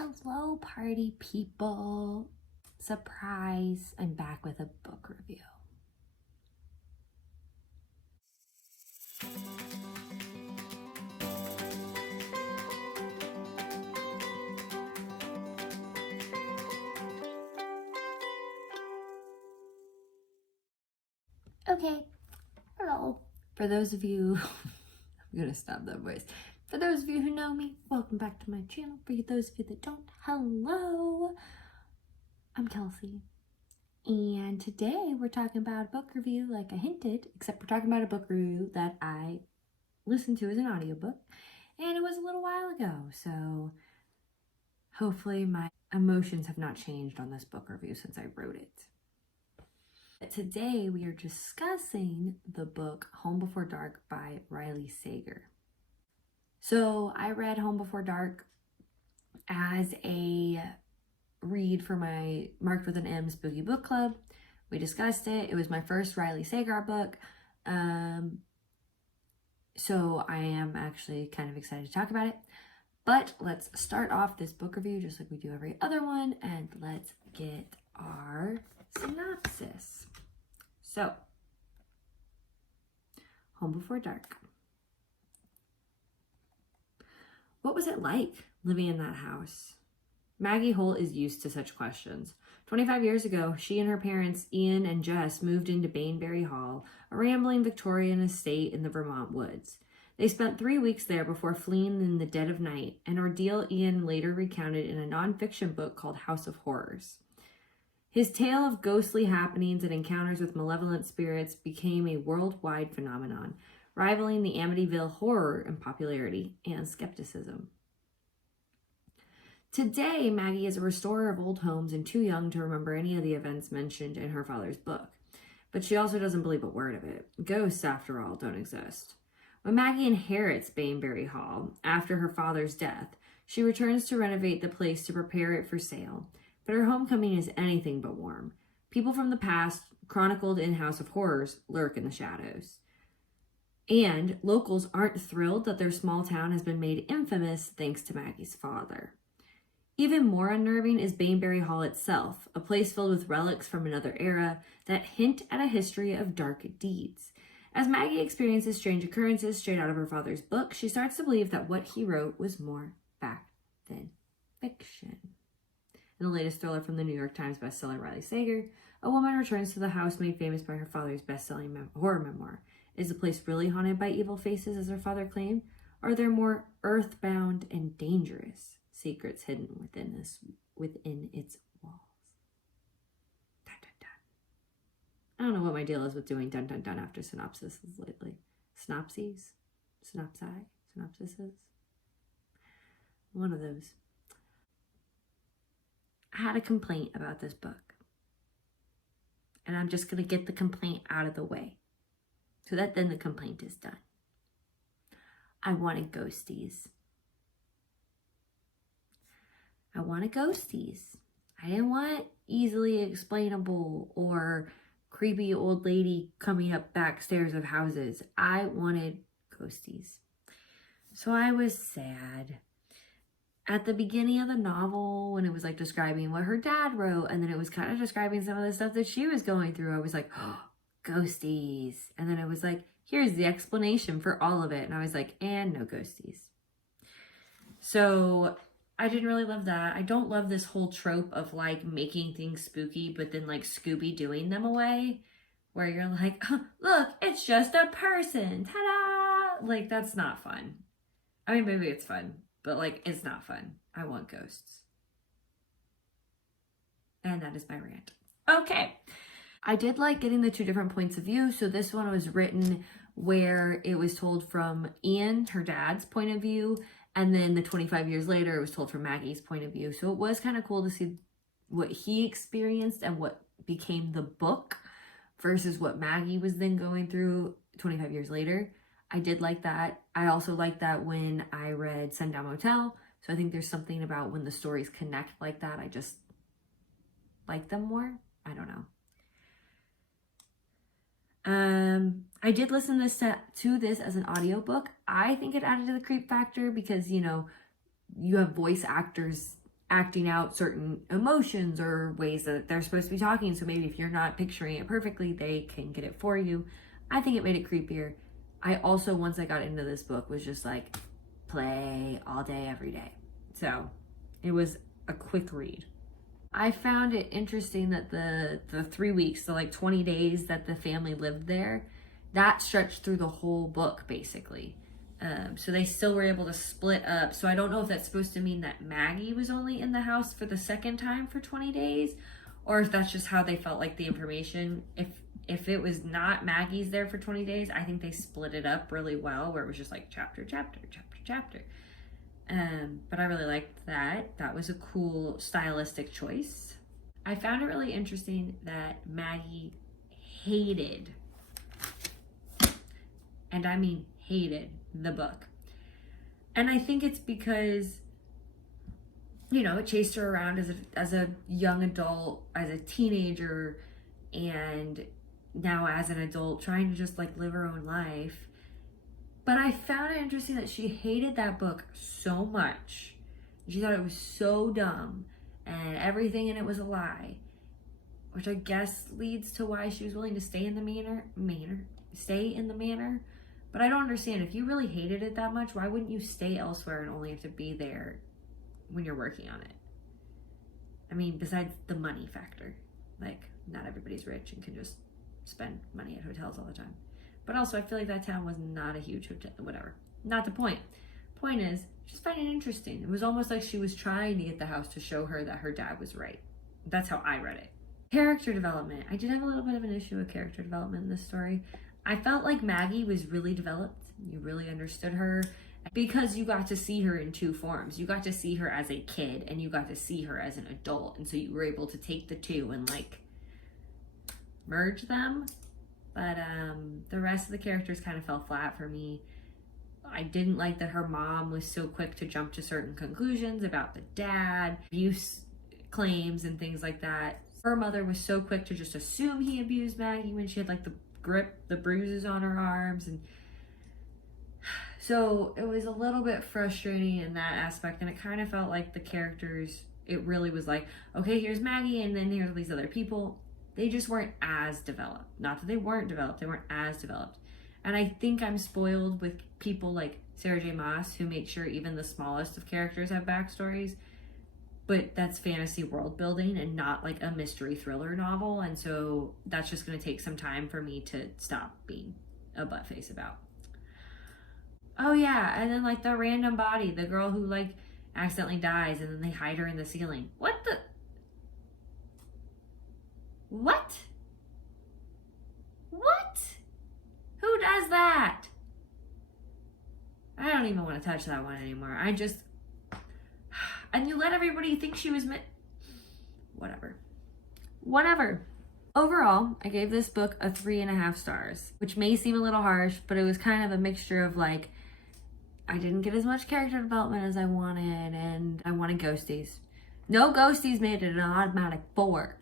Hello, party people. Surprise, I'm back with a book review. Okay, hello. For those of you, I'm gonna stop that voice. For those of you who know me, welcome back to my channel. For those of you that don't, hello. I'm Kelsey. And today we're talking about a book review like I hinted, except we're talking about a book review that I listened to as an audiobook. And it was a little while ago, so hopefully my emotions have not changed on this book review since I wrote it. Today we are discussing the book Home Before Dark by Riley Sager. So I read Home Before Dark as a read for my Marked with an M Spooky Book Club. We discussed it. It was my first Riley Sager book. So I am actually kind of excited to talk about it. But let's start off this book review just like we do every other one, and let's get our synopsis. So, Home Before Dark. What was it like living in that house? Maggie Holt is used to such questions. 25 years ago, she and her parents, Ian and Jess, moved into Bainbury Hall, a rambling Victorian estate in the Vermont woods. They spent 3 weeks there before fleeing in the dead of night, an ordeal Ian later recounted in a nonfiction book called House of Horrors. His tale of ghostly happenings and encounters with malevolent spirits became a worldwide phenomenon, rivaling the Amityville horror in popularity and skepticism. Today, Maggie is a restorer of old homes and too young to remember any of the events mentioned in her father's book. But she also doesn't believe a word of it. Ghosts, after all, don't exist. When Maggie inherits Bainbury Hall after her father's death, she returns to renovate the place to prepare it for sale. But her homecoming is anything but warm. People from the past, chronicled in House of Horrors, lurk in the shadows. And locals aren't thrilled that their small town has been made infamous thanks to Maggie's father. Even more unnerving is Bainbury Hall itself, a place filled with relics from another era that hint at a history of dark deeds. As Maggie experiences strange occurrences straight out of her father's book, she starts to believe that what he wrote was more fact than fiction. In the latest thriller from the New York Times bestseller Riley Sager, a woman returns to the house made famous by her father's best-selling horror memoir. Is the place really haunted by evil faces, as her father claimed? Or are there more earthbound and dangerous secrets hidden within its walls? Dun, dun, dun. I don't know what my deal is with doing dun dun dun after synopsises lately. Synopses? Synopsises? One of those. I had a complaint about this book. And I'm just going to get the complaint out of the way, so that then the complaint is done. I wanted ghosties. I wanted ghosties. I didn't want easily explainable or creepy old lady coming up back stairs of houses. I wanted ghosties. So I was sad. At the beginning of the novel, when it was like describing what her dad wrote, and then it was kind of describing some of the stuff that she was going through, I was like, oh, ghosties. And then it was like, here's the explanation for all of it. And I was like, and no ghosties. So I didn't really love that. I don't love this whole trope of like making things spooky, but then like Scooby-Dooing them away, where you're like, oh, look, it's just a person. Ta-da! Like, that's not fun. I mean, maybe it's fun, but like, it's not fun. I want ghosts. And that is my rant. Okay. I did like getting the two different points of view. So this one was written where it was told from Ian, her dad's point of view, and then the 25 years later, it was told from Maggie's point of view. So it was kind of cool to see what he experienced and what became the book versus what Maggie was then going through 25 years later. I did like that. I also liked that when I read Sundown Motel. So I think there's something about when the stories connect like that. I just like them more. I don't know. I did listen to this as an audiobook. I think it added to the creep factor because, you know, you have voice actors acting out certain emotions or ways that they're supposed to be talking. So maybe if you're not picturing it perfectly, they can get it for you. I think it made it creepier. I also, once I got into this book, was just like, play all day, every day. So it was a quick read. I found it interesting that the 3 weeks, so like 20 days that the family lived there, that stretched through the whole book basically. So they still were able to split up. So I don't know if that's supposed to mean that Maggie was only in the house for the second time for 20 days, or if that's just how they felt like the information. If it was not Maggie's there for 20 days, I think they split it up really well, where it was just like chapter, chapter, chapter, chapter. But I really liked that. That was a cool stylistic choice. I found it really interesting that Maggie hated, and I mean hated, the book. And I think it's because, you know, it chased her around as a young adult, as a teenager, and now as an adult trying to just like live her own life. But I found it interesting that she hated that book so much. She thought it was so dumb and everything in it was a lie, which I guess leads to why she was willing to stay in the manor. But I don't understand. If you really hated it that much, why wouldn't you stay elsewhere and only have to be there when you're working on it? I mean, besides the money factor, like not everybody's rich and can just spend money at hotels all the time. But also, I feel like that town was not a huge hotel, whatever. Not the point. Point is, just finding it interesting. It was almost like she was trying to get the house to show her that her dad was right. That's how I read it. Character development. I did have a little bit of an issue with character development in this story. I felt like Maggie was really developed. You really understood her because you got to see her in two forms. You got to see her as a kid and you got to see her as an adult. And so you were able to take the two and like merge them. But the rest of the characters kind of fell flat for me. I didn't like that her mom was so quick to jump to certain conclusions about the dad, abuse claims and things like that. Her mother was so quick to just assume he abused Maggie when she had like the bruises on her arms. And so it was a little bit frustrating in that aspect. And it kind of felt like the characters, it really was like, okay, here's Maggie and then here's these other people. They just weren't as developed. Not that they weren't developed, they weren't as developed. And I think I'm spoiled with people like Sarah J. Maas, who make sure even the smallest of characters have backstories. But that's fantasy world building and not like a mystery thriller novel. And so that's just going to take some time for me to stop being a buttface about. Oh yeah, and then like the random body, the girl who like accidentally dies and then they hide her in the ceiling. What? Who does that? I don't even want to touch that one anymore. And you let everybody think she was whatever. Overall, I gave this book a 3.5 stars, which may seem a little harsh, but it was kind of a mixture of like, I didn't get as much character development as I wanted, and I wanted ghosties. No ghosties made it an automatic 4,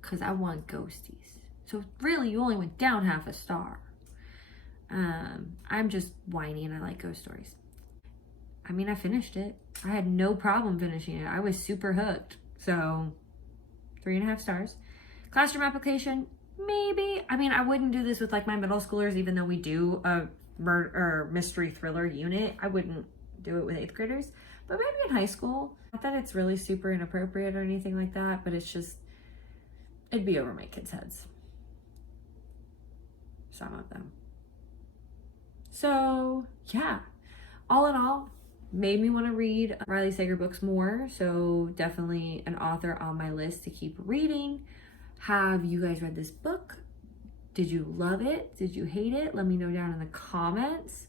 because I want ghosties. So really, you only went down 0.5 star. I'm just whiny and I like ghost stories. I mean, I finished it. I had no problem finishing it. I was super hooked. So 3.5 stars. Classroom application, maybe. I mean, I wouldn't do this with like my middle schoolers, even though we do a murder or mystery thriller unit. I wouldn't do it with 8th graders, but maybe in high school. Not that it's really super inappropriate or anything like that, but it's just, it'd be over my kids' heads. Some of them. So yeah, all in all, made me want to read Riley Sager books more. So definitely an author on my list to keep reading. Have you guys read this book? Did you love it? Did you hate it? Let me know down in the comments.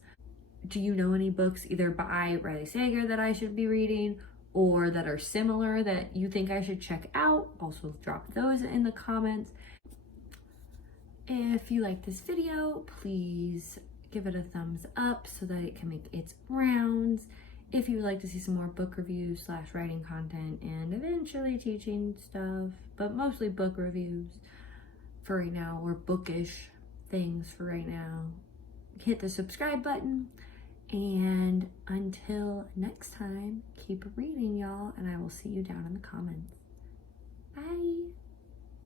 Do you know any books either by Riley Sager that I should be reading or that are similar that you think I should check out? Also drop those in the comments. If you like this video, please give it a thumbs up so that it can make its rounds. If you would like to see some more book reviews / writing content and eventually teaching stuff, but mostly book reviews for right now, or bookish things for right now, hit the subscribe button And until next time, keep reading, y'all, and I will see you down in the comments.